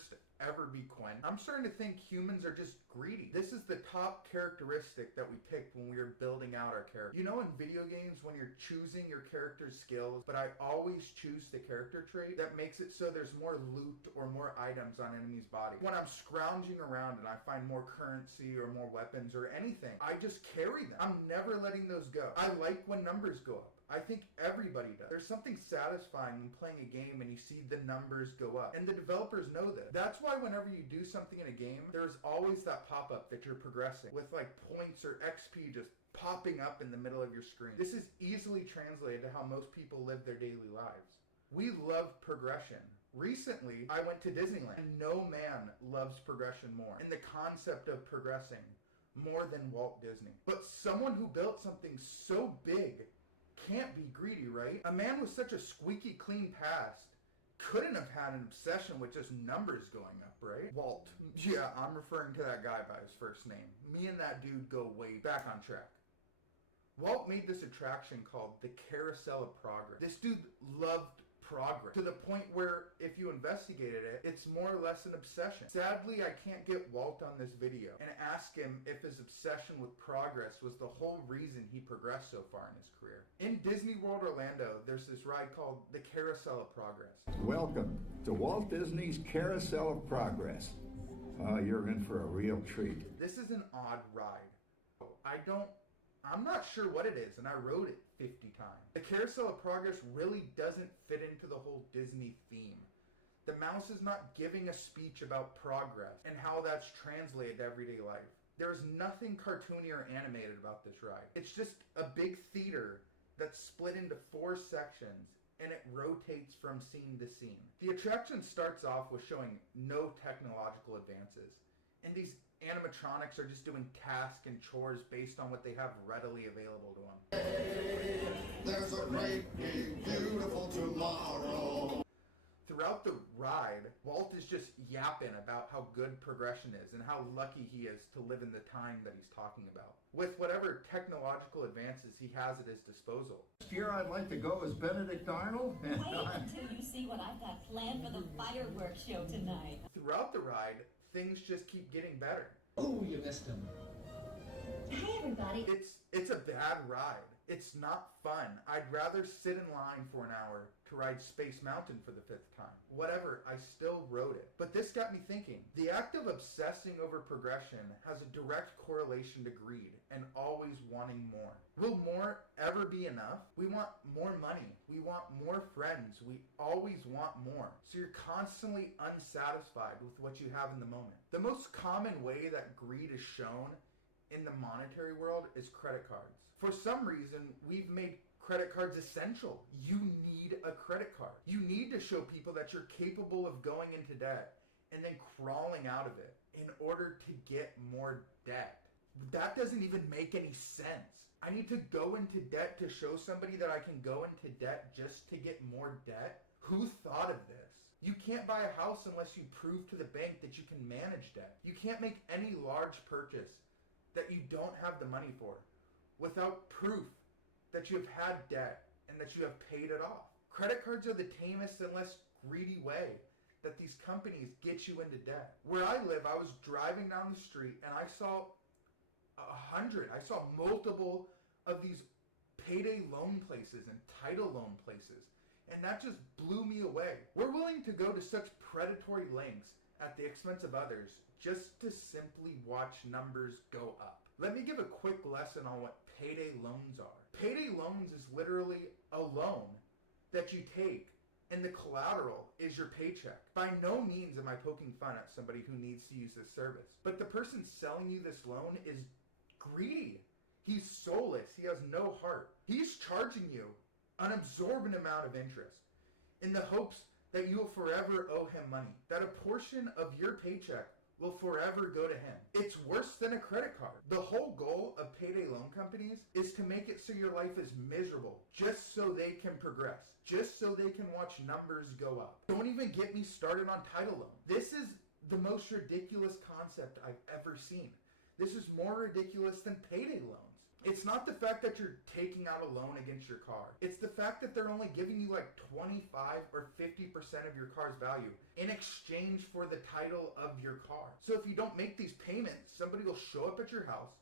first ever be Quenched, I'm starting to think humans are just greedy. This is the top characteristic that we picked when we were building out our character. You know, in video games, when you're choosing your character's skills, but I always choose the character trait that makes it so there's more loot or more items on enemies' body. When I'm scrounging around and I find more currency or more weapons or anything, I just carry them. I'm never letting those go. I like when numbers go up. I think everybody does. There's something satisfying when playing a game and you see the numbers go up. And the developers know this. That's why whenever you do something in a game, there's always that pop-up that you're progressing with like points or XP just popping up in the middle of your screen. This is easily translated to how most people live their daily lives. We love progression. Recently, I went to Disneyland, and no man loves progression more. And the concept of progressing more than Walt Disney. But someone who built something so big can't be greedy, right? A man with such a squeaky clean past couldn't have had an obsession with just numbers going up, right? Walt. Yeah, I'm referring to that guy by his first name. Me and that dude go way back on track. Walt made this attraction called the Carousel of Progress. This dude loved progress to the point where if you investigated it, it's more or less an obsession. Sadly, I can't get Walt on this video and ask him if his obsession with progress was the whole reason he progressed so far in his career. In Disney World Orlando, there's this ride called the Carousel of Progress. Welcome to Walt Disney's Carousel of Progress. You're in for a real treat. This is an odd ride. I'm not sure what it is, and I rode it 50 times. The Carousel of Progress really doesn't fit into the whole Disney theme. The mouse is not giving a speech about progress and how that's translated to everyday life. There's nothing cartoony or animated about this ride. It's just a big theater that's split into 4 sections, and it rotates from scene to scene. The attraction starts off with showing no technological advances, and these animatronics are just doing tasks and chores based on what they have readily available to them. There's a great big beautiful tomorrow. Throughout the ride, Walt is just yapping about how good progression is and how lucky he is to live in the time that he's talking about, with whatever technological advances he has at his disposal. Next year I'd like to go as Benedict Arnold. Wait until you see what I've got planned for the fireworks show tonight. Throughout the ride, things just keep getting better. Oh, you missed him. Hey everybody. It's a bad ride. It's not fun. I'd rather sit in line for an hour to ride Space Mountain for the 5th time. Whatever, I still rode it. But this got me thinking. The act of obsessing over progression has a direct correlation to greed and always wanting more. Will more ever be enough? We want more money. We want more friends. We always want more. So you're constantly unsatisfied with what you have in the moment. The most common way that greed is shown in the monetary world is credit cards. For some reason, we've made credit cards essential. You need a credit card. You need to show people that you're capable of going into debt and then crawling out of it in order to get more debt. That doesn't even make any sense. I need to go into debt to show somebody that I can go into debt just to get more debt? Who thought of this? You can't buy a house unless you prove to the bank that you can manage debt. You can't make any large purchase that you don't have the money for without proof that you have had debt and that you have paid it off. Credit cards are the tamest and less greedy way that these companies get you into debt. Where I live, I was driving down the street and I saw multiple of these payday loan places and title loan places, and that just blew me away. We're willing to go to such predatory lengths at the expense of others just to simply watch numbers go up. Let me give a quick lesson on what payday loans are. Payday loans is literally a loan that you take and the collateral is your paycheck. By no means am I poking fun at somebody who needs to use this service, but the person selling you this loan is greedy. He's soulless. He has no heart. He's charging you an absorbent amount of interest in the hopes that you will forever owe him money, that a portion of your paycheck will forever go to him. It's worse than a credit card. The whole goal of payday loan companies is to make it so your life is miserable, just so they can progress, just so they can watch numbers go up. Don't even get me started on title loan. This is the most ridiculous concept I've ever seen. This is more ridiculous than payday loans. It's not the fact that you're taking out a loan against your car. It's the fact that they're only giving you like 25 or 50% of your car's value in exchange for the title of your car. So if you don't make these payments, somebody will show up at your house,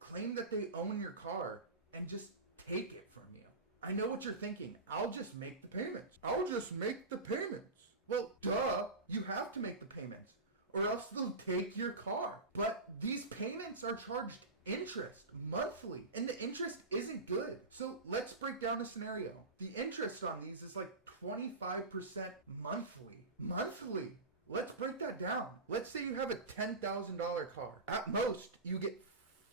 claim that they own your car, and just take it from you. I know what you're thinking. I'll just make the payments. I'll just make the payments. Well, duh, you have to make the payments, or else they'll take your car. But these payments are charged interest monthly, and the interest isn't good. So let's break down a scenario. The interest on these is like 25% monthly. Monthly. Let's break that down. Let's say you have a $10,000 car. At most, you get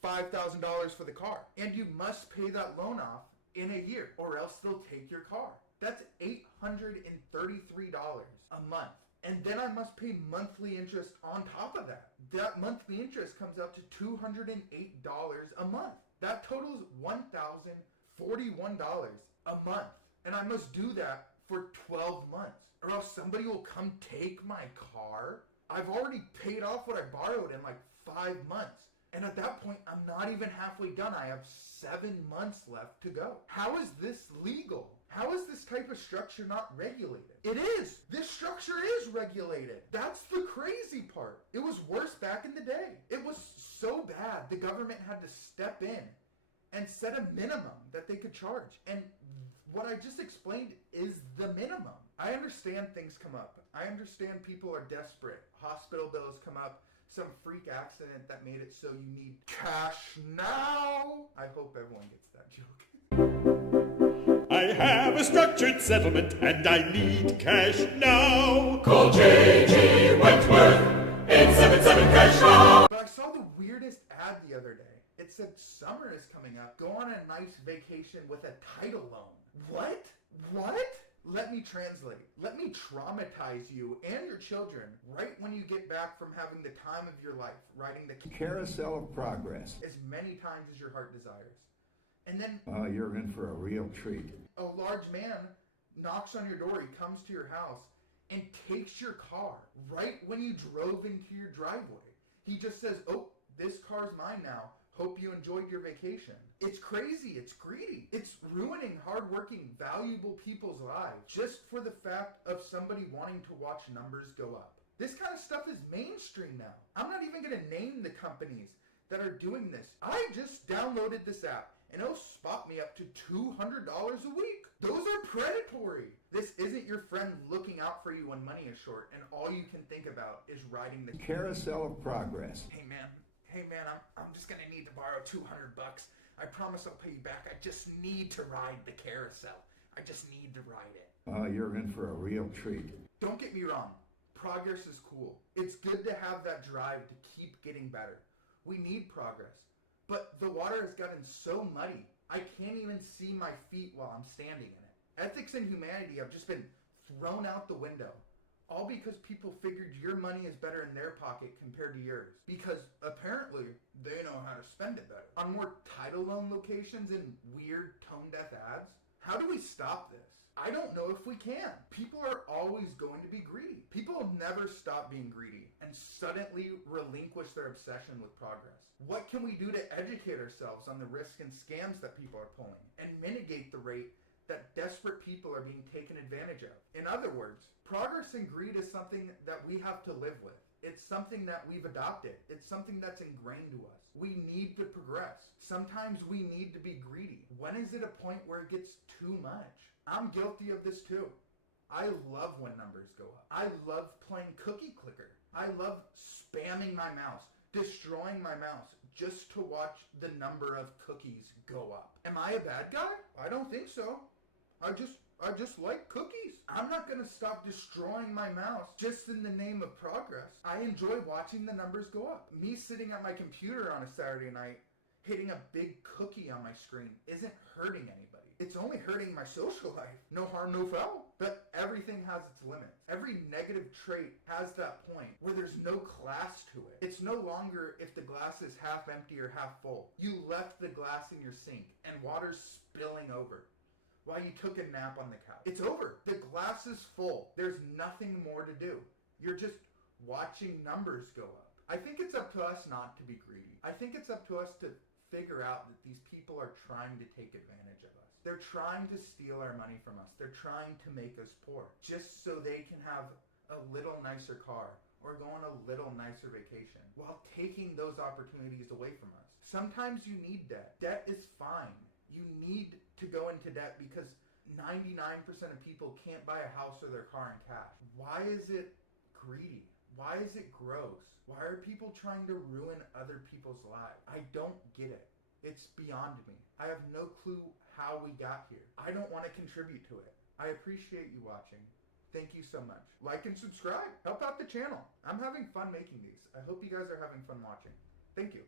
$5,000 for the car, and you must pay that loan off in a year, or else they'll take your car. That's $833 a month. And then I must pay monthly interest on top of that. That monthly interest comes out to $208 a month. That totals $1,041 a month. And I must do that for 12 months, or else somebody will come take my car. I've already paid off what I borrowed in like 5 months. And at that point, I'm not even halfway done. I have 7 months left to go. How is this legal? How is this type of structure not regulated? It is. This structure is regulated. That's the crazy part. It was worse back in the day. It was so bad, the government had to step in and set a minimum that they could charge. And what I just explained is the minimum. I understand things come up. I understand people are desperate. Hospital bills come up. Some freak accident that made it so you need cash now. I hope everyone gets that joke. I have a structured settlement and I need cash now. Call J.G. Wentworth, 877 cash now. But I saw the weirdest ad the other day. It said summer is coming up. Go on a nice vacation with a title loan. What? What? Let me translate. Let me traumatize you and your children right when you get back from having the time of your life, riding the Carousel of progress. as many times as your heart desires. And then You're in for a real treat. a large man knocks on your door, he comes to your house, and takes your car right when you drove into your driveway. He just says, oh, this car's mine now. Hope you enjoyed your vacation. It's crazy. It's greedy. It's ruining hardworking, valuable people's lives just for the fact of somebody wanting to watch numbers go up. This kind of stuff is mainstream now. I'm not even going to name the companies that are doing this. I just downloaded this app and it'll spot me up to $200 a week. Those are predatory. This isn't your friend looking out for you when money is short and all you can think about is riding the Carousel of progress. Hey man, I'm just gonna need to borrow $200. I promise I'll pay you back. I just need to ride the carousel. I just need to ride it. You're in for a real treat. Don't get me wrong. Progress is cool. It's good to have that drive to keep getting better. We need progress. But the water has gotten so muddy, I can't even see my feet while I'm standing in it. Ethics and humanity have just been thrown out the window. All because people figured your money is better in their pocket compared to yours. Because apparently, they know how to spend it better. On more title loan locations and weird tone-deaf ads. How do we stop this? I don't know if we can. People are always going to be greedy. People will never stop being greedy and suddenly relinquish their obsession with progress. What can we do to educate ourselves on the risks and scams that people are pulling and mitigate the rate that desperate people are being taken advantage of? In other words, progress and greed is something that we have to live with. It's something that we've adopted. It's something that's ingrained to us. We need to progress. Sometimes we need to be greedy. When is it a point where it gets too much? I'm guilty of this too. I love when numbers go up. I love playing cookie clicker. I love spamming my mouse, destroying my mouse just to watch the number of cookies go up. Am I a bad guy? I don't think so. I just like cookies. I'm not gonna stop destroying my mouse just in the name of progress. I enjoy watching the numbers go up. Me sitting at my computer on a Saturday night, hitting a big cookie on my screen isn't hurting anybody. It's only hurting my social life. No harm, no foul. But everything has its limits. Every negative trait has that point where there's no class to it. It's no longer if the glass is half empty or half full. You left the glass in your sink and water's spilling over while you took a nap on the couch. It's over. The glass is full. There's nothing more to do. You're just watching numbers go up. I think it's up to us not to be greedy. I think it's up to us to figure out that these people are trying to take advantage of us. They're trying to steal our money from us. They're trying to make us poor just so they can have a little nicer car or go on a little nicer vacation while taking those opportunities away from us. Sometimes you need debt. Debt is fine. You need to go into debt because 99% of people can't buy a house or their car in cash. Why is it greedy? Why is it gross? Why are people trying to ruin other people's lives? I don't get it. It's beyond me. I have no clue how we got here. I don't want to contribute to it. I appreciate you watching. Thank you so much. Like and subscribe. Help out the channel. I'm having fun making these. I hope you guys are having fun watching. Thank you.